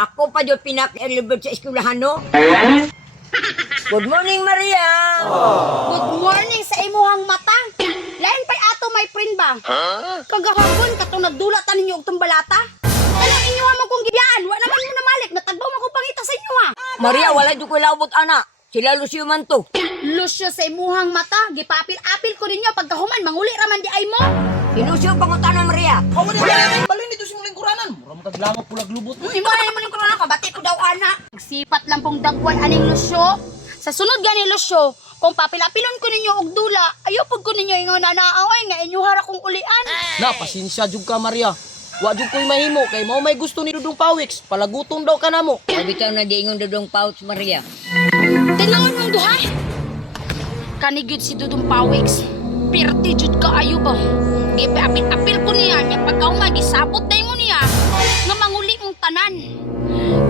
Ako pa yung pinak-elevate sa eskwelahan, no? Good morning, Maria! Good morning sa imuhang mata. Lain pa'y ato may friend ba? Kagahapon, katong nagdulatan ninyo og balata. Anong inyo mo kong gibiyaan? Wa naman mo na malik. Natagbaw man ko pangita sa inyo ha. Maria, wala dito ko labot, ana. Sila Lucio man to. Lusyo sa imuhang mata. Gipapil-apil ko ninyo pagkahuman. Manguli raman di ay mo. Ilusyo pangutan Maria. Ako na balin dito simuling kuranan. Mura magaglamok pulag lubot mo. Imo na naman yung corona ka. Bati ko daw ana. Sipat lang pong dagway aning lusyo. Sa sunod gani lusyo, kung papilapilon ko ninyo og dula, ayaw pud ko ninyo ingon na naaway nga inyo hara kong ulian. Na, pasensya jud ka Maria. Wa jud ko'y mahimo kay mao may gusto ni Dudong Pawiks. Palaguton daw ka namo. Pabitaw na di ingon dudong pouch, Maria. Tinangon mong duha. Kanigid si Dudong Pawiks. Pirti jud ka ayo ba? Giapil-apil ko niya nya pagkauma gisabot na mo niya nga manguli mong tanan.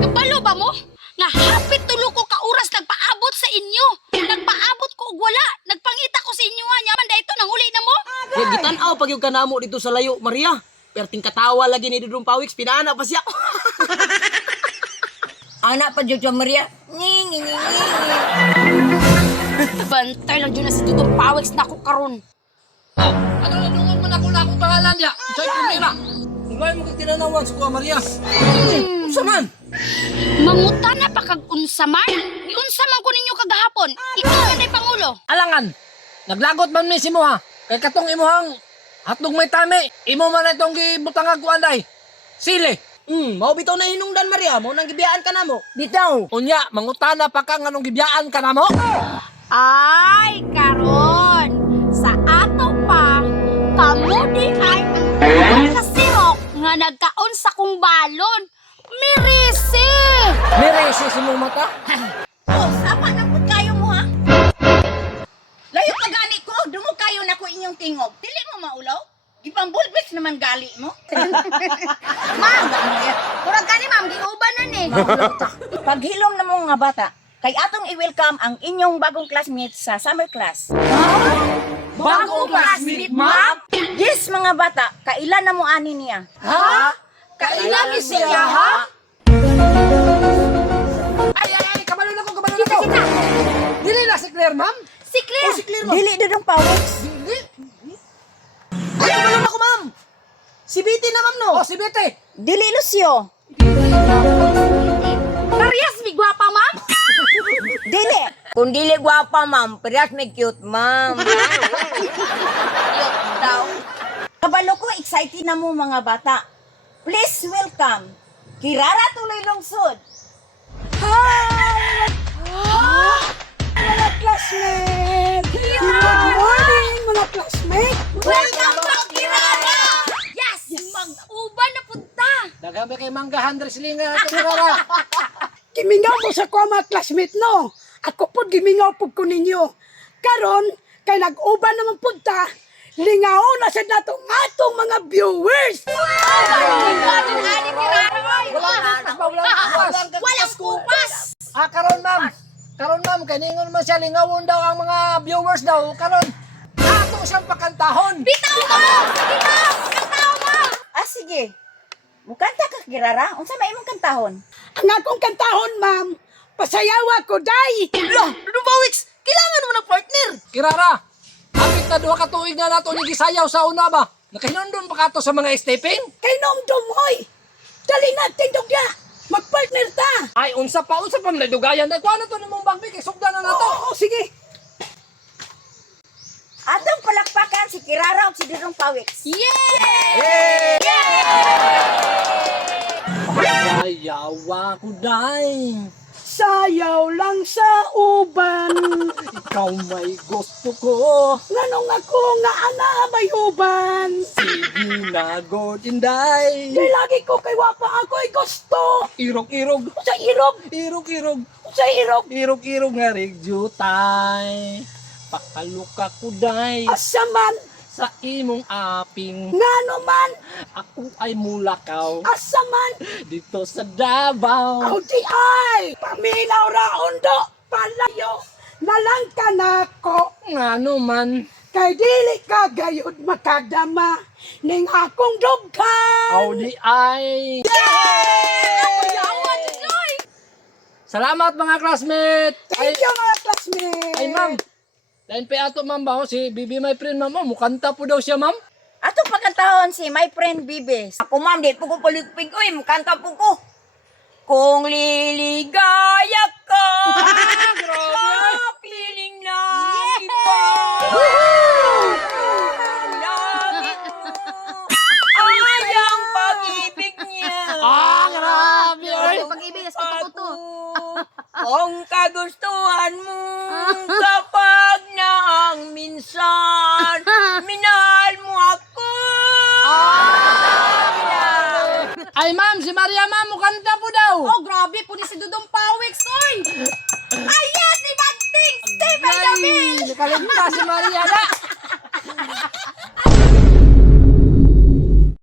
Kabalo ba mo? Nga hapit tulo ko ka oras nagpaabot sa inyo. Nagpaabot ko og wala. Nagpangita ko sa inyo nga nyaman dayto nanguli na mo. Kaya gitan-aw pag yung kanamo dito sa layo Maria. Perting katawa lagi ni Dudong Pawiks pinaana pa siya. Anak pa dyan Maria. Ngi. Bantay lang dyan na si Dudong Pawiks na ko karon. Oh, ano na dungog man ako na akong pangalan niya? Choy Kumira. Ungay mo kang tinanawan sa kuha Maria. Unsa man? Manguta na pa kag unsa man. Unsa man ko ninyo kagahapon. Ikaw man ay pangulo. Alangan. Naglagot man mi si mo ha. Kay katong imuhang hatdog may tami. Imo man itong gibutang kuan day. Sili. Mao bitaw na hinungdan Maria, mo nang gibiyaan ka namo. Bitaw. Unya, mangutana pa ka nganong gibiyaan ka namo? Ay, karon. Sa ato pa, kamo di ay ang kasirok nga nagkaon sa kong balon. Mirisi! Miresi si mong mata. Oh, sama na po kayo mo ha. Layo ka gani ko, dungo kayo na ko inyong tingog. Dili mo maulaw? Gipambulbis naman gali mo. Ma'am, kurang ka ni ma'am, giuban na ni. Paghilom na mo nga bata, kay atong i-welcome ang inyong bagong classmate sa summer class. Bagong classmate, ma'am? Yes, mga bata, kailan na mo ani niya? Ha? Kailan ni siya, ha? Ay, kabalo na ko. Dili na si Claire, ma'am? Si Claire. Oh, si Claire, ma'am. Dili Dudong Pawiks. Dili. Ay, kabalo na ko, ma'am. Si Betty na, ma'am, no? Oh, si Betty. Dili Lucio. Parehas mi gwapa ma'am. Dili. Kung dili gwapa, ma'am, parehas may cute, ma'am. Kabalo ko, excited na mo mga bata. Please welcome, Kirara Tuloy Lungsod. Mga classmates! Good morning, mga classmates! Welcome back, Kirara! Yes! Mag-uban na punta! Dagami kay Mangga Handres Linga at Kirara. Gimingaw mo sa ko mga classmates, no? Ako po gimingaw po ko ninyo. Karon, kay nag-uban naman punta, lingaw na sa natong atong mga viewers! Walang kupas! Karon, ma'am. Karon, ma'am, kay ningon man siya lingawon daw ang mga viewers daw. Karon, ato siyang pakantahon. Bitaw mo! Bitaw! Bitaw mo! Ah, sige. Mukanta ka, Kirara. Unsa may imong kantahon? Ang akong kantahon, ma'am, pasayawa ko, day! Lah, Dudong Pawiks, kailangan mo ng partner. Kirara, hapit na duha ka tuig na nato ni gisayaw sa una ba? Nakahinundon pa kato sa mga stepping? Kay Nomdom, hoy! Dali natin dugya! Mag-partner ta! Ay, unsa pa may dugayan. Ay, kuha na to ni mong bagbi, kay sugda na nato. Oo, sige! Atong palakpakan si Kirara o si Dudong Pawiks. Yeah! Sayawa ko, day. Sayaw lang sa uban. Ikaw may gusto ko. Nganong ako nga ana may uban. Sige na, God, inday. Di lagi ko kay wapa ako'y gusto. Irog-irog. Sa irog, Irog-irog. sa irog. Irog-irog nga rigjutay. Pakaluka ko, day. Asaman, Sa imong aping. ngano man, Ako ay mulakaw. asaman. Dito sa Davao. Aw di ay, paminaw ra undo, palayo. Nalang ka na ko. Nga man. Kay dili ka gayud makadama ning akong dughan. Aw di ay. Yawa, Joy! Salamat mga classmate. Thank you mga classmates. Ay ma'am. Lain pa ato ma'am ba? Si Bibi my friend ma'am. Mukanta po daw siya ma'am. Ato pagkantahon si my friend Bibes. Ako ma'am, di po ko paligpig. Uy, makanta po ko. Kung liligaya ka, piling na iba. Langit mo, ay ang pag-ibig niya. Grabe ay. Pag-ibig, nas kuto-kuto. Kung kagustuhan mo kapag na ang minsan, minahal mo ako. Ay ma'am, si Maria ma'am, mukanta po daw. Oh, grabe po ni si Dudong Pawex, oy! Ay, yes! Di Bagting! Stay by the Ay, nakalimta si Maria na.